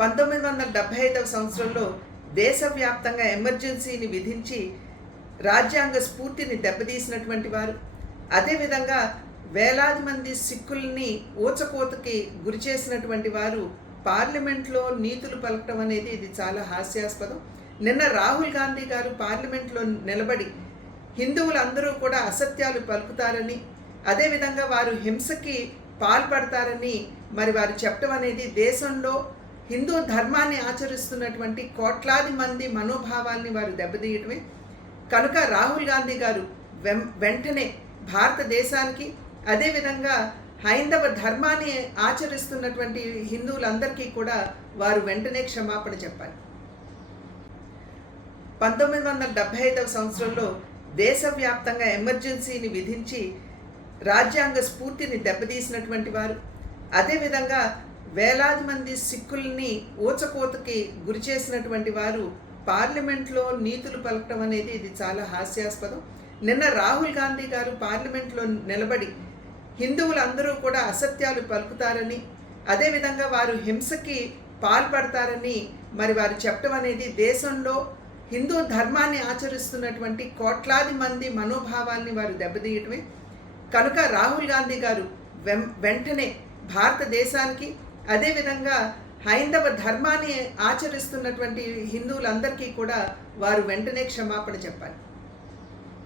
1975 సంవత్సరంలో దేశవ్యాప్తంగా ఎమర్జెన్సీని విధించి రాజ్యాంగ స్ఫూర్తిని దెబ్బతీసినటువంటి వారు. అదేవిధంగా వేలాది మంది సిక్కుల్ని ఊచకోతకి గురి చేసినటువంటి వారు పార్లమెంట్లో నీతులు పలకటం అనేది ఇది చాలా హాస్యాస్పదం. నిన్న రాహుల్ గాంధీ గారు పార్లమెంట్లో నిలబడి హిందువులందరూ కూడా అసత్యాలు పలుకుతారని, అదేవిధంగా వారు హింసకి పాల్పడతారని వారు చెప్పడం అనేది దేశంలో హిందూ ధర్మాన్ని ఆచరిస్తున్నటువంటి కోట్లాది మంది మనోభావాల్ని వారు దెబ్బతీయటమే. కనుక రాహుల్ గాంధీ గారు వెంటనే భారతదేశానికి, అదేవిధంగా హైందవ ధర్మాన్ని ఆచరిస్తున్నటువంటి హిందువులందరికీ కూడా వారు వెంటనే క్షమాపణ చెప్పాలి. 1975 సంవత్సరంలో దేశవ్యాప్తంగా ఎమర్జెన్సీని విధించి రాజ్యాంగ స్ఫూర్తిని దెబ్బతీసినటువంటి వారు. అదేవిధంగా వేలాది మంది సిక్కుల్ని ఊచకోతకి గురి చేసినటువంటి వారు పార్లమెంట్లో నీతులు పలకటం అనేది ఇది చాలా హాస్యాస్పదం. నిన్న రాహుల్ గాంధీ గారు పార్లమెంట్లో నిలబడి హిందువులందరూ కూడా అసత్యాలు పలుకుతారని, అదేవిధంగా వారు హింసకి పాల్పడతారని వారు చెప్పడం అనేది దేశంలో హిందూ ధర్మాన్ని ఆచరిస్తున్నటువంటి కోట్లాది మంది మనోభావాల్ని వారు దెబ్బతీయటమే. కనుక రాహుల్ గాంధీ గారు వెంటనే భారతదేశానికి, అదేవిధంగా హైందవ ధర్మాన్ని ఆచరిస్తున్నటువంటి హిందువులందరికీ కూడా వారు వెంటనే క్షమాపణ చెప్పాలి.